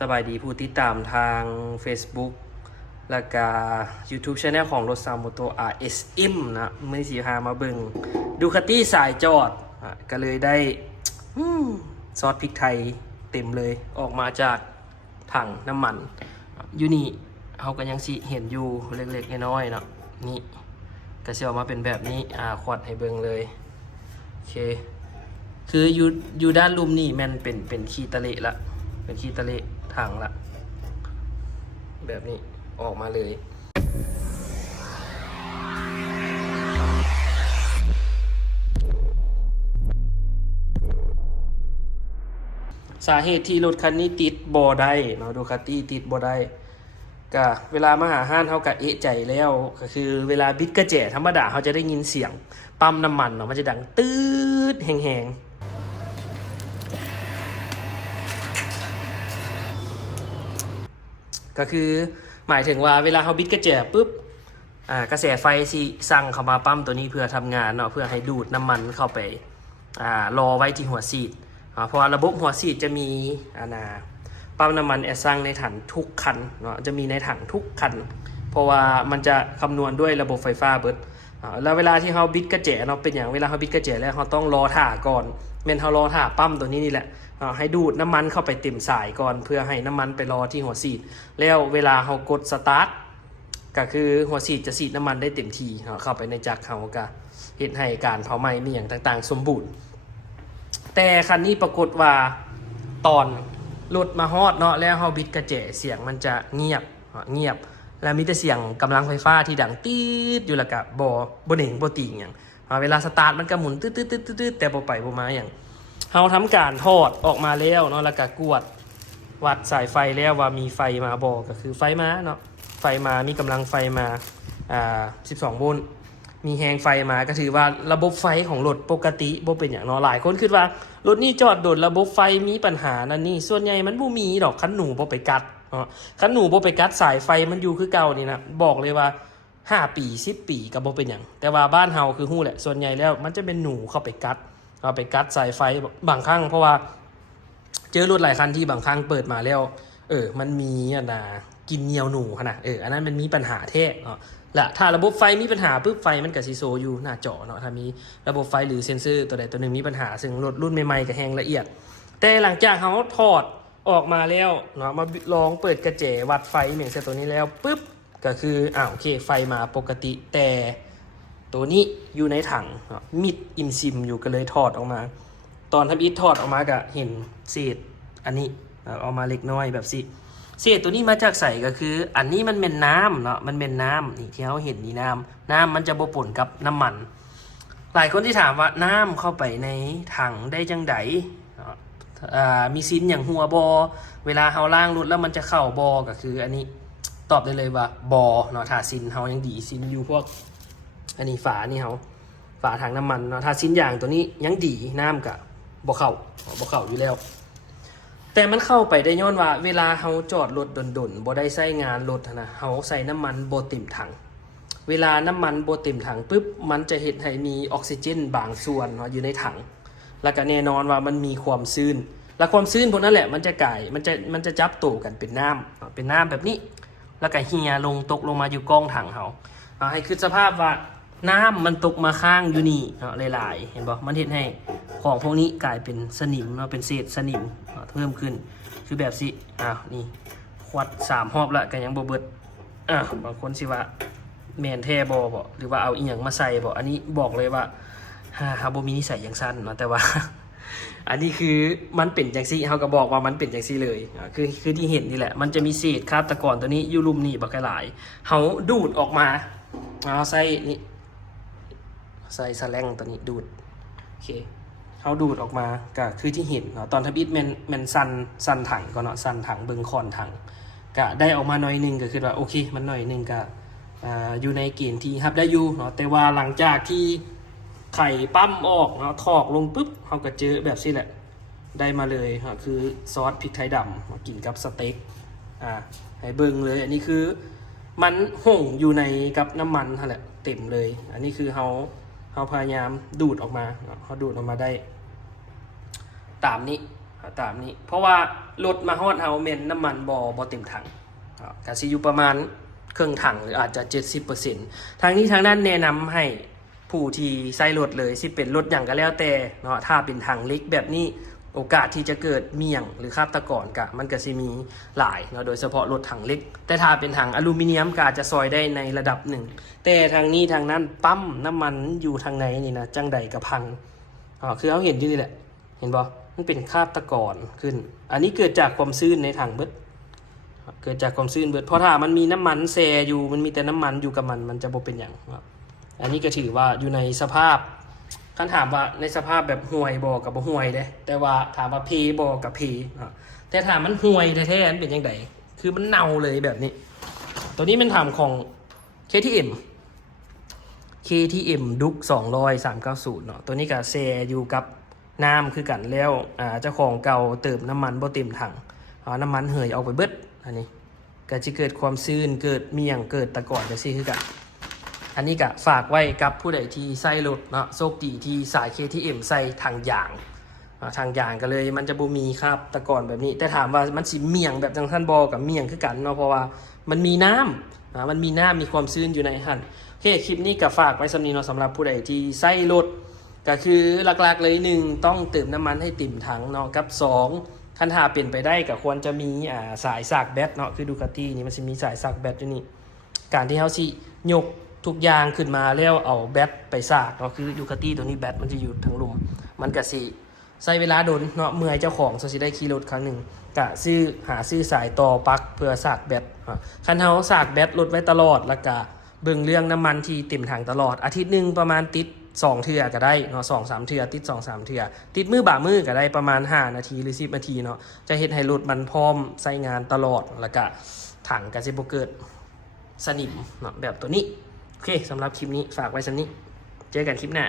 สบายดีผู้ติดตามทาง Facebook แล้วก็ YouTube Channel ของรถซามโมโต RSM นะมื่อสีพามาเบิงดูคาตี้สายจอดอก็เลยได้ซอสพริกไทยเต็มเลยออกมาจากถังน้ำมันอยู่นี่เขาก็ยังสิเห็นอยู่เล็กๆน้อยๆเนาะนี่ก็จะออกมาเป็นแบบนี้อ่าขวดให้เบิงเลยโอเค คืออยู่อยู่ด้านลุมนี่มันเป็นเป็นขีตะเละละ เป็นขีตะเละทางละ แบบนี้ออกมาเลยสาเหตุที่รถคันนี้ติดบอได้เนาะดูคาตี้ติดบอได้ก็เวลามาหาห้านเขากะเอะใจแล้วก็คือเวลาบิดกระแจธรรมดาเขาจะได้ยินเสียงปั๊มน้ำมันเนาะมันจะดังตืดแหงๆ ก็คือหมายถึงว่าเวลาเขาบิดกระแจปุ๊บอ่ากระแสไฟสิสั่งเข้ามาปั๊มตัวนี้เพื่อทำงานเนาะเพื่อให้ดูดน้ำมันเข้าไปอ่ารอไว้ที่หัวซีดอ่าเพราะระบบหัวซีดจะมีอานาปั๊มน้ำมันแอร์ซังในถังทุกคันเนาะจะมีในถังทุกคัน เพราะว่ามันจะคำนวณด้วยระบบไฟฟ้าเบิดแล้วเวลาที่เขาบิดกระแจเนาะเป็นอย่างเวลาเขาบิดกระแจแล้วเขาต้องรอถ่าก่อน เมนเขารอถ่าปั๊มตัวนี้นี่แหละให้ดูดน้ำมันเข้าไปเต็มสายก่อนเพื่อให้น้ำมันไปรอที่หัวซีด แล้วเวลาเขากดสตาร์ทก็คือหัวฉีดจะฉีดน้ำมันได้เต็มทีเข้าไปในจักรเขาก็เห็นให้การเผาไหม้มีอย่างต่างๆ สมบูรณ์ แต่คันนี้ปรากฏว่าตอนรถมาฮอดเนาะแล้วเฮาบิดกระเจเสียงมันจะเงียบเงียบ แล้วมีแต่เสียงกำลังไฟฟ้าที่ดังตีดอยู่ล้วก็บ่บ่เหน่งบ่ติงอย่าง เวลาสตาร์ทมันก็หมุนตืดๆๆแต่บ่ไปบ่มาอย่างเฮาทำการทอดออกมาแล้วเนาะแล้วก็กวด วัดสายไฟแล้วว่ามีไฟมาบอกก็คือไฟมาเนาะไฟมามีกำลังไฟมาอ่า12โวลต์มีแหงไฟมาก็ถือว่าระบบไฟของรถปกติบ่เป็นอย่างเนาะหลายคนคิดว่ารถนี่จอดโดดระบบไฟมีปัญหานั่นนี่ส่วนใหญ่มันบ่มีดอกคันหนูบ่ไปกัดเนาะคันหนูบ่ไปกัดสายไฟมันอยู่คือเก่านี่นะบอกเลยว่า 5ปี10ปีก็บ่เป็นอย่าง แต่ว่าบ้านเฮาคือฮู้แหละ ส่วนใหญ่แล้วมันจะเป็นหนูเข้าไปกัดเอาไปกัดสายไฟบางครั้งเพราะว่า เจอรถหลายคันที่บางครั้งเปิดมาแล้ว เออ มันมีอะนะกินเนียวหนูขนาดเอออันนั้นมันมีปัญหาแท้เนาะและถ้าระบบไฟมีปัญหาปุ๊บไฟมันกับซีโซอยู่หน้าจอเนาะถ้ามีระบบไฟหรือเซ็นเซอร์ตัวใดตัวหนึ่งมีปัญหา ซึ่งรถรุ่นใหม่ๆก็แหงละเอียด แต่หลังจากเขาถอดออกมาแล้วเนาะมาลองเปิดกระเจวัดไฟเหมือนเซตัวนี้แล้วปุ๊บ ก็คืออ่าโอเคไฟมาปกติแต่ตัวนี้อยู่ในถังมิดอิมซิมอยู่ก็เลยถอดออกมา ตอนทำอีทถอดออกมาก็เห็นเศษอันนี้ออกมาเล็กน้อยแบบสิเศษตัวนี้มาจากใสก็คือ อันนี้มันเป็นน้ำเนาะมันเป็นน้ำนี่ที่เขาเห็นนี่น้ำน้ำมันจะบปนกับน้ำมัน หลายคนที่ถามว่าน้ำเข้าไปในถังได้จังไดเนาะอ่ามีซินอย่างหัวบอ เวลาเขาล่างรถแล้วมันจะเข้าบอก็คืออันนี้ ตอบได้เลยว่าบอเนาะถ้าซินเขายังดีซินอยู่พวก อันนี้ฝานี่เขาฝาถังน้ำมันเนาะถ้าซินอย่างตัวนี้ยังดีน้ำกับบ่เข้าบ่เข้าอยู่แล้ว แต่มันเข้าไปได้ย้อนว่า เวลาเขาจอดรถดนๆบ่ได้ใช้งานรถนะเขาใส่น้ำมันบ่เต็มถังเวลาน้ำมันบ่เต็มถังปุ๊บ มันจะเห็นให้มีออกซิเจนบางส่วนเนาะอยู่ในถัง แล้วก็แน่นอนว่ามันมีความชื้นและความชื้นพวกนั้นแหละมันจะก่ายมันจะมันจะจับตัวกันเป็นน้ำเนาะเป็นน้ำแบบนี้ แล้วก็เฮียลงตกลงมาอยู่กองถังเขาเอาให้คือสภาพว่าน้ำมันตกมาข้างอยู่นี่เนาะหลายๆ เห็นบอกมันเห็นให้ของพวกนี้กลายเป็นสนิมเนาะเป็นเศษสนิมเพิ่มขึ้นคือแบบสิอ้าวนี่ควัดสามรอบละกันยังบเบิดอะบางคนสิว่าแมนแท้บบ่หรือว่าเอาอีหยังมาใส่บ่อันนี้บอกเลยว่าฮ่าฮาบ่มีนิสัยอย่างสั้นเนาะแต่ว่า อันนี้คือมันเป็นจังซี่เขาก็บอกว่ามันเป็นจังซี่เลยคือคือที่เห็นนี่แหละ มันจะมีเศษคราบตะกอนตัวนี้อยู่รุมนี่บักหลายเขาดูดออกมาเอาใส่นี่ใส่สแลงตัวนี้ดูดโอเคเขาดูดออกมาก็คือที่เห็นเนาะตอนทับอิดแมนแมนซันซันถังก็เนาะซันถังเบิงคอนถังก็ได้ออกมาหน่อยหนึงก็คือว่าโอเค มันหน่อยหนึงก็ออยู่ในเกณฑ์ที่รับได้อยู่เนาะแต่ว่าหลังจากที่ ไข่ปั้มออกเนาะถอกลงปุ๊บเขาก็เจอแบบนี้แหละได้มาเลยคือซอสพริกไทยดำมากินกับสเต็กอ่าให้เบิ่งเลยอันนี้คือมันห่งอยู่ในกับน้ำมันแหละเต็มเลย อันนี้คือเขาเขาพยายามดูดออกมาเขาดูดออกมาได้ ตามนี้ตามนี้ เพราะว่ารถมาฮอดเฮาแม่นน้ำมันบ่บ่เต็มถังอ่าก็สิอยู่ประมาณครึ่งถังหรืออาจจะ 70%ทางนี้ทางนั้นแนะนำให้ ผู้ที่ใช้รถเลยสิเป็นรถอย่างก็แล้วแต่เนาะถ้าเป็นถังเล็กแบบนี้โอกาสที่จะเกิดเมี่ยงหรือคาบตะกอนกะมันก็สิมีหลายเนาะโดยเฉพาะรถถังเล็ก แต่ถ้าเป็นถังอลูมิเนียมก็อาจจะซอยได้ในระดับหนึ่ง แต่ทางนี้ทางนั้นปั๊มน้ำมันอยู่ทางไหนนี่นะจังใดกับพังอ๋อคือเขาเห็นอยู่นี่แหละ เห็นบ่มันเป็นคาบตะกอนขึ้น อันนี้เกิดจากความซื่นในถังเบิดเกิดจากความซื่นเบิดเพราะถ้ามันมีน้ำมันแซอยู่มันมีแต่น้ำมันอยู่กับมันมันจะบ่เป็นอย่างครับ อันนี้ก็ถือว่าอยู่ในสภาพคันถามว่าในสภาพแบบห่วยบ่กับบ่ห่วยเด้แต่ว่าถามว่าเพบ่กับเพอะแต่ถามมันห่วยแท้ๆมันเป็นยังไงคือมันเน่าเลยแบบนี้ ตัวนี้เป็นถามของ KTM KTM ดุก200 390เนาะตัวนี้ก็แซอยู่กับน้ำคือกันแล้วอ่าเจ้าของเก่าเติมน้ำมันบ่เต็มถังเอาน้ำมันเหยออกไปเบิดอันนี้ก็จะเกิดความซื่นเกิดเมียงเกิดตะกอนจังซี่คือกัน อันนี้ก็ฝากไว้กับผู้ใดที่ใส่รถเนาะโชคดีที่สาย KTM ใส่ทางยางทางยางก็เลยมันจะบ่มีครับตะกอนแบบนี้ แต่ถามว่ามันสิเมียงแบบจังท่านบอกับเมียงคือกันเนาะเพราะว่ามันมีน้ำมันมีน้ำมีความซื่นอยู่ในหันโอเคคลิปนี้ก็ฝากไว้สำนีเนาะสำหรับผู้ใดที่ใส่รถก็คือหลักๆเลยหนึ่งต้องเติมน้ำมันให้ติ่มถังเนาะกับสองคันหาเปลี่ยนไปได้ก็ควรจะมีอ่าสายสากแบตเนาะคือดูคาตี้นี่มันจะมีสายสากแบตอยู่นี่การที่เขาสิยก ทุกอย่างขึ้นมาแล้วเอาแบตไปสากเนาะคือยูคาตี้ตัวนี้แบตมันจะอยู่ทั้งลุม มันก็สิใช้เวลาโดนเนาะเมื่อยเจ้าของซะสิได้ขี่รถครั้งหนึ่งกะซื้อหาซื้อสายต่อปลั๊กเพื่อสากแบตอะคันเฮาสากแบตรถไว้ตลอดแล้วก็เบิ่งเรื่องน้ำมันที่เต็มถังตลอด อาทิตย์หนึ่งประมาณติดสองเทื่อก็ได้เนาะสองสามเทื่อติดสองสามเทื่อติดมือบ่ามือก็ได้ประมาณ5นาทีหรือ10นาทีเนาะจะเห็นให้รถมันพร้อมใช้งานตลอดแล้วก็ถังก็สิบ่เกิดสนิมเนาะแบบตัวนี้ เคสำหรับคลิปนี้ฝากไว้สันนี้ เจอกันคลิปหน้า